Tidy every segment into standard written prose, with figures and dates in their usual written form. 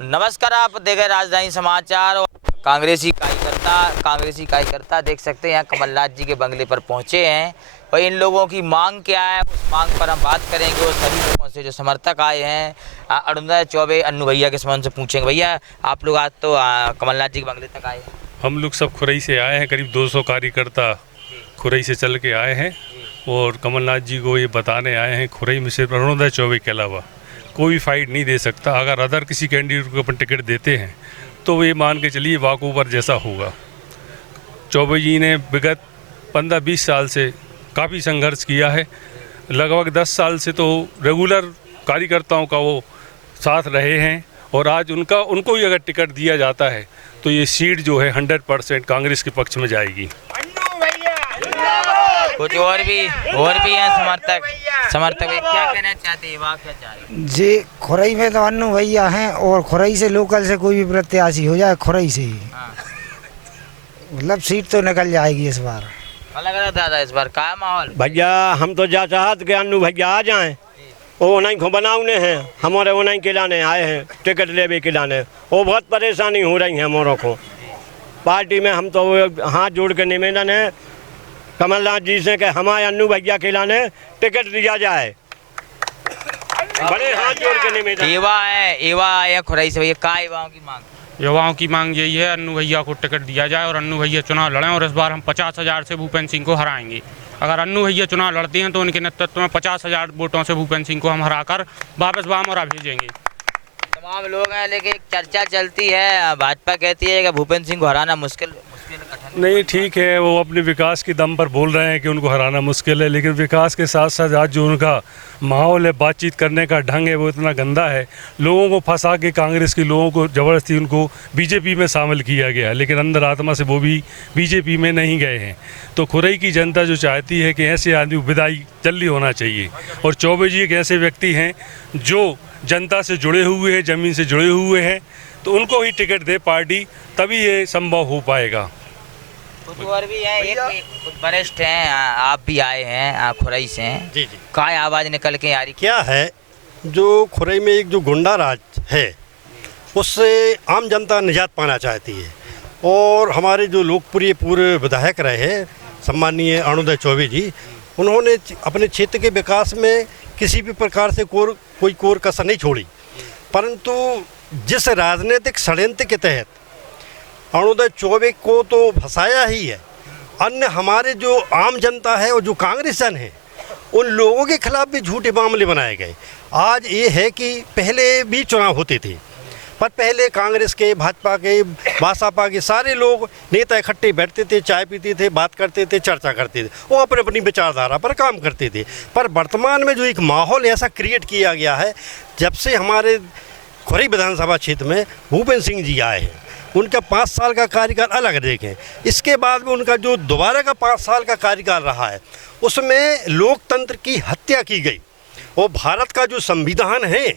नमस्कार, आप देख रहे राजधानी समाचार। कांग्रेसी कार्यकर्ता देख सकते हैं यहाँ कमलनाथ जी के बंगले पर पहुंचे हैं और इन लोगों की मांग क्या है उस मांग पर हम बात करेंगे। और सभी लोगों से जो समर्थक आए हैं अरुणोदय चौबे अन्नू भैया के संबंध से पूछेंगे। भैया आप लोग आज तो कमलनाथ जी के बंगले तक आए हैं। हम लोग सब खुरई से आए हैं, करीब 200 कार्यकर्ता खुरई से चल के आए हैं और कमलनाथ जी को ये बताने आए हैं खुरई में सिर्फ अरुणोदय चौबे के अलावा कोई फाइट नहीं दे सकता। अगर अदर किसी कैंडिडेट को अपन टिकट देते हैं तो ये मान के चलिए वॉकओवर जैसा होगा। चौबे जी ने विगत 15-20 साल से काफ़ी संघर्ष किया है, लगभग 10 साल से तो रेगुलर कार्यकर्ताओं का वो साथ रहे हैं और आज उनको ही अगर टिकट दिया जाता है तो ये सीट जो है 100% कांग्रेस के पक्ष में जाएगी। कुछ और भी हैं समर्थक क्या कहना चाहते हैं, क्या चाह रहे हैं जी? खुरई में तो अन्नू भैया हैं और खुरई से लोकल से कोई भी प्रत्याशी हो जाए खुरई से ही मतलब सीट तो निकल जाएगी इस बार। लग रहा दादा इस बार क्या माहौल? भैया हम तो जा चाहत के अन्नू भैया आ जाएं, वो उन्हीं को बनाने हैं, हमारे उन्हीं के लाने आए हैं टिकट लेवे के लाने। वो बहुत परेशानी हो रही है हमारों को पार्टी में। हम तो हाथ जोड़ के निवेदन है कमलनाथ जी से कि हमारे अन्नू भैया के लाने टिकट दिया जाए, बड़े हाथ जोड़ के निवेदन। एवा है खुरई से भैया, क्या युवाओं की मांग? युवाओं की मांग यही है अन्नू भैया को टिकट दिया जाए और अन्नू भैया चुनाव लड़ें और इस बार हम 50,000 से भूपेंद्र सिंह को हराएंगे। अगर अन्नू भैया चुनाव लड़ते हैं तो उनके नेतृत्व में 50,000 वोटों से भूपेंद्र सिंह को हम हराकर वापस बामोरा भेजेंगे। तमाम लोग हैं लेकिन चर्चा चलती है, भाजपा कहती है कि भूपेंद्र सिंह को हराना मुश्किल नहीं, ठीक है, वो अपने विकास के दम पर बोल रहे हैं कि उनको हराना मुश्किल है, लेकिन विकास के साथ साथ आज जो उनका माहौल है, बातचीत करने का ढंग है, वो इतना गंदा है। लोगों को फंसा के कांग्रेस के लोगों को ज़बरदस्ती उनको बीजेपी में शामिल किया गया, लेकिन अंदर आत्मा से वो भी बीजेपी में नहीं गए हैं। तो खुरई की जनता जो चाहती है कि ऐसे आदमी विदाई जल्दी होना चाहिए। और चौबे जी एक ऐसे व्यक्ति हैं जो जनता से जुड़े हुए हैं, ज़मीन से जुड़े हुए हैं, तो उनको ही टिकट दे पार्टी, तभी ये संभव हो पाएगा। कुछ और भी हैं, एक वरिष्ठ हैं, आप भी आए हैं खुरई से हैं जी। काय आवाज़ निकल के आ रही क्या है? जो खुरई में एक जो गुंडा राज है उससे आम जनता निजात पाना चाहती है और हमारे जो लोकप्रिय पूर्व विधायक रहे हैं सम्मानीय अरुणोदय चौबे जी, उन्होंने अपने क्षेत्र के विकास में किसी भी प्रकार से कोई कोर कसर नहीं छोड़ी, परंतु जिस राजनीतिक षड्यंत्र के तहत अरुणोदय चौबे को तो फंसाया ही है, अन्य हमारे जो आम जनता है और जो कांग्रेस जन है उन लोगों के खिलाफ भी झूठे मामले बनाए गए। आज ये है कि पहले भी चुनाव होते थे, पर पहले कांग्रेस के, भाजपा के, भाजपा के सारे लोग नेता इकट्ठे बैठते थे, चाय पीते थे, बात करते थे, चर्चा करते थे, वो अपनी अपनी विचारधारा पर काम करते थे। पर वर्तमान में जो एक माहौल ऐसा क्रिएट किया गया है, जब से हमारे खुरई विधानसभा क्षेत्र में भूपेंद्र सिंह जी आए हैं, उनका 5 साल का कार्यकाल अलग देखें, इसके बाद में उनका जो दोबारा का 5 साल का कार्यकाल रहा है उसमें लोकतंत्र की हत्या की गई। और भारत का जो संविधान है,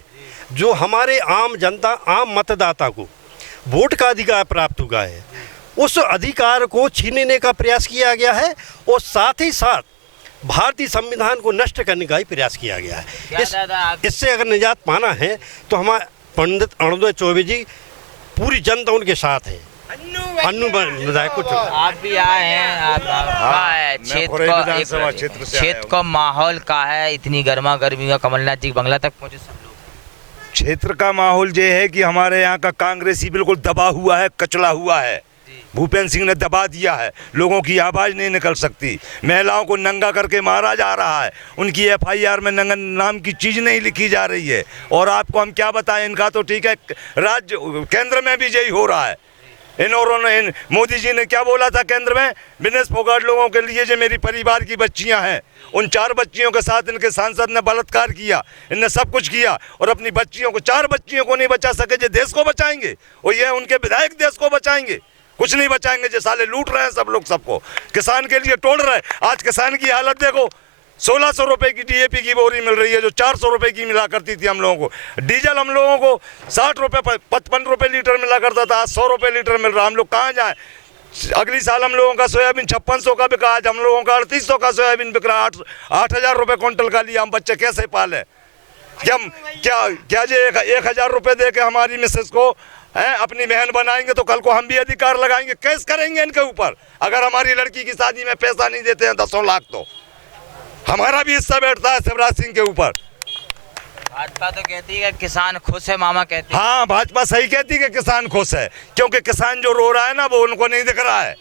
जो हमारे आम जनता, आम मतदाता को वोट का अधिकार प्राप्त हुआ है, उस अधिकार को छीनने का प्रयास किया गया है और साथ ही साथ भारतीय संविधान को नष्ट करने का ही प्रयास किया गया है। इससे अगर निजात पाना है तो हमारे पंडित अरुणोदय चौबे जी, पूरी जनता उनके साथ है। अन्नू विधायक कुछ आप भी आए हैं, क्षेत्र का माहौल का है, इतनी गर्मा गर्मी का कमलनाथ जी बंगला तक पहुंचे सब लोग। क्षेत्र का माहौल ये है कि हमारे यहाँ का कांग्रेसी बिल्कुल दबा हुआ है, कचला हुआ है। भूपेंद्र सिंह ने दबा दिया है, लोगों की आवाज़ नहीं निकल सकती, महिलाओं को नंगा करके मारा जा रहा है, उनकी FIR में नंगा नाम की चीज़ नहीं लिखी जा रही है। और आपको हम क्या बताएं, इनका तो ठीक है, राज्य केंद्र में भी यही हो रहा है। इन्होंने मोदी जी ने क्या बोला था केंद्र में, बिजनेस फोगाट लोगों के लिए जो मेरी परिवार की बच्चियां हैं, उन 4 बच्चियों के साथ इनके सांसद ने बलात्कार किया, इनने सब कुछ किया और अपनी बच्चियों को, 4 बच्चियों को नहीं बचा सके, जो देश को बचाएंगे और ये उनके विधायक देश को बचाएंगे, कुछ नहीं बचाएंगे। जो साले लूट रहे हैं सब लोग, सबको किसान के लिए तोड़ रहे हैं। आज किसान की हालत देखो, 1600 रुपये की DAP की बोरी मिल रही है, जो 400 रुपये की मिला करती थी हम लोगों को। डीजल हम लोगों को 60 रुपये 55 रुपये लीटर मिला करता था, आज 100 रुपये लीटर मिल रहा। हम लोग कहाँ जाएँ? अगली साल हम लोगों का सोयाबीन 5600 का बिका, आज हम लोगों का 3800 का सोयाबीन बिक रहा है। 8,000 रुपये क्विंटल का लिया, हम बच्चे कैसे पालें? क्या जी 1,000 रुपये दे के हमारी मिसेस को अपनी बहन बनाएंगे तो कल को हम भी अधिकार लगाएंगे, केस करेंगे इनके ऊपर। अगर हमारी लड़की की शादी में पैसा नहीं देते हैं 10 लाख तो हमारा भी हिस्सा बैठता है शिवराज सिंह के ऊपर। भाजपा तो कहती है कि किसान खुश है, मामा कहती है। हाँ, भाजपा सही कहती है कि किसान खुश है, क्योंकि किसान जो रो रहा है ना वो उनको नहीं दिख रहा है,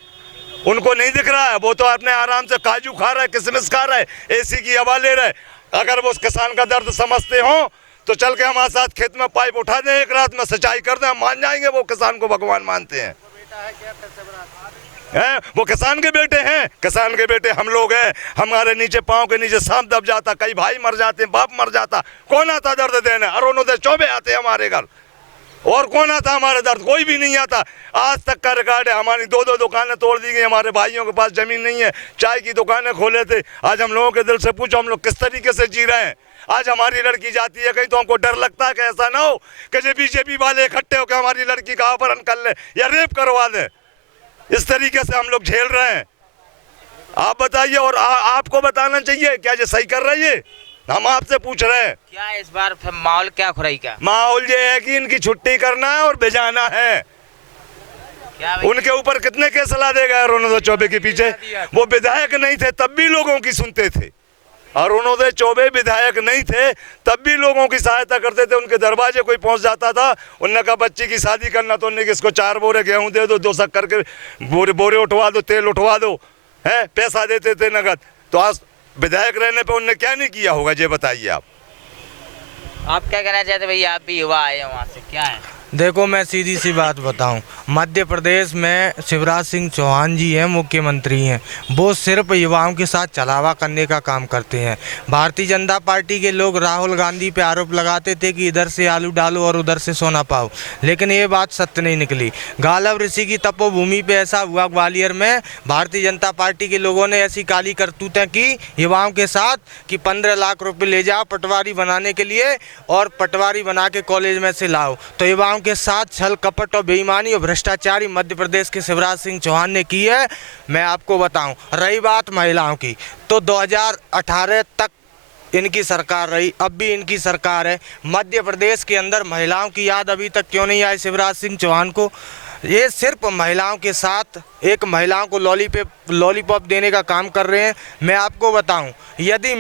उनको नहीं दिख रहा है। वो तो अपने आराम से काजू खा रहे, किशमिश खा रहे, एसी की हवा ले रहे। अगर वो उस किसान का दर्द समझते हो तो चल के हमारे साथ खेत में पाइप उठा दें, एक रात में सिंचाई कर दें, हम मान जाएंगे। वो किसान को भगवान मानते हैं, वो किसान के बेटे हैं, किसान के बेटे हम लोग हैं। हमारे नीचे पाँव के नीचे सांप दब जाता, कई भाई मर जाते, बाप मर जाता, कौन आता दर्द देने? अरुणोदय चौबे आते हमारे घर, और कौन आता हमारे दर्द? कोई भी नहीं आता। आज तक का रिकॉर्ड है, हमारी 2 दुकानें तोड़ दी गई, हमारे भाइयों के पास जमीन नहीं है, चाय की दुकानें खोले थे। आज हम लोगों के दिल से पूछो हम लोग किस तरीके से जी रहे हैं। आज हमारी लड़की जाती है कहीं तो हमको डर लगता है कि ऐसा ना हो कि जो बीजेपी वाले इकट्ठे होकर हमारी लड़की का अपहरण कर ले या रेप करवा दे। इस तरीके से हम लोग झेल रहे हैं। आप बताइए, और आपको बताना चाहिए क्या ये सही कर रही है? हम आपसे पूछ रहे हैं क्या है इस बार माहौल क्या खुराई का? माहौल ये है कि इनकी छुट्टी करना है और भिजाना है। क्या भाई? उनके ऊपर कितने केस ला देगा अरुणोदय चौबे के पीछे? वो विधायक नहीं थे तब भी लोगों की सुनते थे। अरुणोदय चौबे विधायक नहीं थे तब भी लोगों की सहायता करते थे। उनके दरवाजे कोई पहुंच जाता था, उनने कहा बच्ची की शादी करना तो उन्हें किसको 4 बोरे गेहूं दे दो, 2 शक्कर के बोरे उठवा दो, तेल उठवा दो, है पैसा देते थे नगद। तो आज विधायक रहने पे उनने क्या नहीं किया होगा, ये बताइए आप क्या कहना चाहते भैया? आप भी युवा आए हैं वहाँ से, क्या है? देखो, मैं सीधी सी बात बताऊं, मध्य प्रदेश में शिवराज सिंह चौहान जी हैं, मुख्यमंत्री हैं। वो सिर्फ युवाओं के साथ चलावा करने का काम करते हैं। भारतीय जनता पार्टी के लोग राहुल गांधी पे आरोप लगाते थे कि इधर से आलू डालो और उधर से सोना पाओ, लेकिन ये बात सत्य नहीं निकली। गालव ऋषि की तपोभूमि पे ऐसा हुआ, ग्वालियर में भारतीय जनता पार्टी के लोगों ने ऐसी काली करतूतें की युवाओं के साथ कि 15 लाख रुपये ले जाओ पटवारी बनाने के लिए और पटवारी बना के कॉलेज में से लाओ। तो युवाओं के साथ छल कपट और बेईमानी और भ्रष्टाचारी मध्य प्रदेश के शिवराज सिंह चौहान ने की है। मैं आपको बताऊं, रही बात महिलाओं की, तो 2018 तक इनकी सरकार रही, अब भी इनकी सरकार है। मध्य प्रदेश के अंदर महिलाओं की याद अभी तक क्यों नहीं आई शिवराज सिंह चौहान को? ये सिर्फ महिलाओं के साथ एक महिलाओं को लॉलीपॉप देने का काम कर रहे हैं। मैं आपको बताऊं, यदि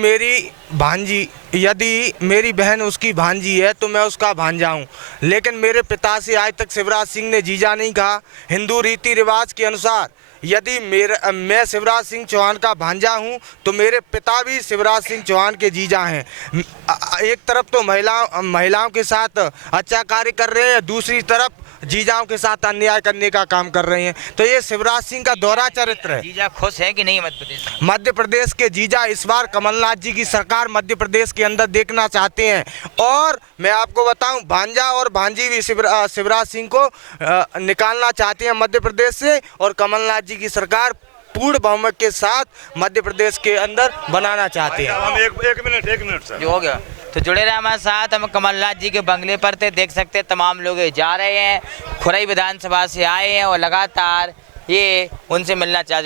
मेरी बहन उसकी भांजी है तो मैं उसका भांजा हूं, लेकिन मेरे पिता से आज तक शिवराज सिंह ने जीजा नहीं कहा। हिंदू रीति रिवाज के अनुसार यदि मैं शिवराज सिंह चौहान का भांजा हूं तो मेरे पिता भी शिवराज सिंह चौहान के जीजा हैं। एक तरफ तो महिलाओं के साथ अच्छा कार्य कर रहे हैं, दूसरी तरफ जीजाओं के साथ अन्याय करने का काम कर रहे हैं। तो ये शिवराज सिंह का दोहरा चरित्र है। जीजा खुश है कि नहीं मध्य प्रदेश? मध्य प्रदेश के जीजा इस बार कमलनाथ जी की सरकार मध्य प्रदेश के अंदर देखना चाहते हैं। और मैं आपको बताऊं, भांजा और भांजी भी शिवराज सिंह को निकालना चाहते हैं मध्य प्रदेश से, और कमलनाथ जी की सरकार पूर्ण बहुमत के साथ मध्य प्रदेश के अंदर बनाना चाहते हैं। हम एक मिनट सर, जो हो गया तो जुड़े रहे हमारे साथ। हम कमलनाथ जी के बंगले पर थे, देख सकते हैं तमाम लोग जा रहे हैं, खुरई विधानसभा से आए हैं और लगातार ये उनसे मिलना चाह